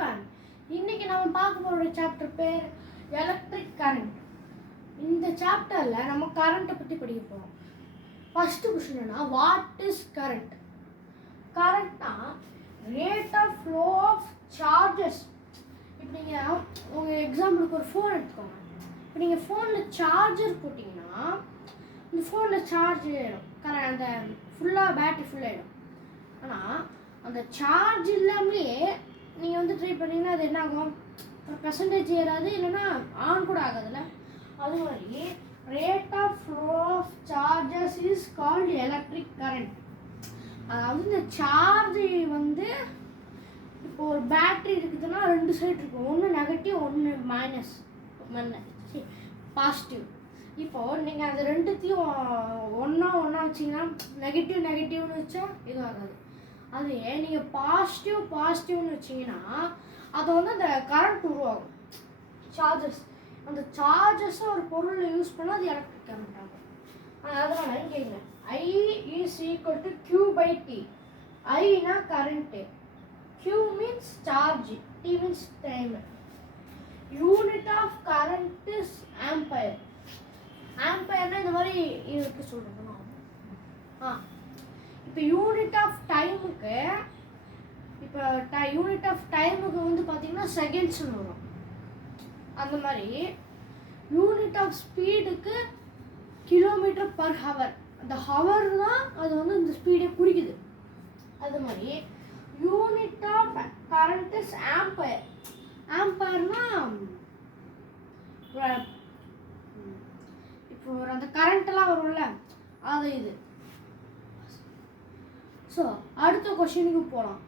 Everyone. இன்னைக்கு நம்ம பார்க்க போற சாப்டர் பேர் எலக்ட்ரிக் கரண்ட். இந்த சாப்டர்ல நம்ம கரண்ட்டை பத்தி படிக்க போறோம். ஃபர்ஸ்ட் क्वेश्चन என்ன, வாட் இஸ் கரண்ட்? கரண்ட்னா rate of flow of charges. இப்போ நீங்கள் உங்கள் எக்ஸாம்பிளுக்கு ஒரு ஃபோன் எடுத்துக்கோங்க. இப்போ நீங்கள் ஃபோனில் சார்ஜர் போட்டிங்கன்னா இந்த ஃபோனில் சார்ஜ் ஆகிடும், அந்த ஃபுல்லாக பேட்டரி ஃபுல்லாகிடும். ஆனால் அந்த சார்ஜ் இல்லாமலே நீங்கள் வந்து ட்ரை பண்ணிங்கன்னா அது என்ன ஆகும், ஒரு பெர்சன்டேஜ் ஏறாது, இல்லைன்னா ஆன் கூட ஆகாதுல்ல. அது மாதிரி rate of flow of charges is called electric current. அதாவது இந்த சார்ஜ் வந்து இப்போ ஒரு பேட்டரி இருக்குதுன்னா ரெண்டு சைடு இருக்கும், ஒன்று நெகட்டிவ் ஒன்று மைனஸ் பாசிட்டிவ். இப்போது நீங்கள் அது ரெண்டுத்தையும் ஒன்றா வச்சிங்கன்னா நெகட்டிவ்னு வச்சா எதுவும் ஆகாது. அதே நீங்கள் பாசிட்டிவ்னு வச்சிங்கன்னா அது வந்து அந்த கரண்ட் உருவாகும். சார்ஜஸ், அந்த சார்ஜஸை ஒரு பொருளில் யூஸ் பண்ணால் அது எலக்ட்ரிக் கரண்ட் ஆகும். அதனால கேட்குங்க, I is equal to Q/T. ஐனா current, Q means charge, T means time. Unit of current is ampere. ஆம்பயர்னா இந்த மாதிரி இருக்கு சொல்கிறோம். இப்போ யூனிட் ஆஃப் டைமுக்கு வந்து பார்த்தீங்கன்னா செகண்ட்ஸ்னு வரும். அந்த மாதிரி யூனிட் ஆஃப் ஸ்பீடுக்கு கிலோமீட்டர் பர் ஹவர். அந்த ஹவர் தான் அது வந்து இந்த ஸ்பீடை குறிக்குது. அது மாதிரி unit of current is ampere. ஆம்பயர்னா இப்போ அந்த கரண்ட்லாம் வரும்ல, அது இது. ஸோ அடுத்த கொஸ்டினுக்கு போகலாம்.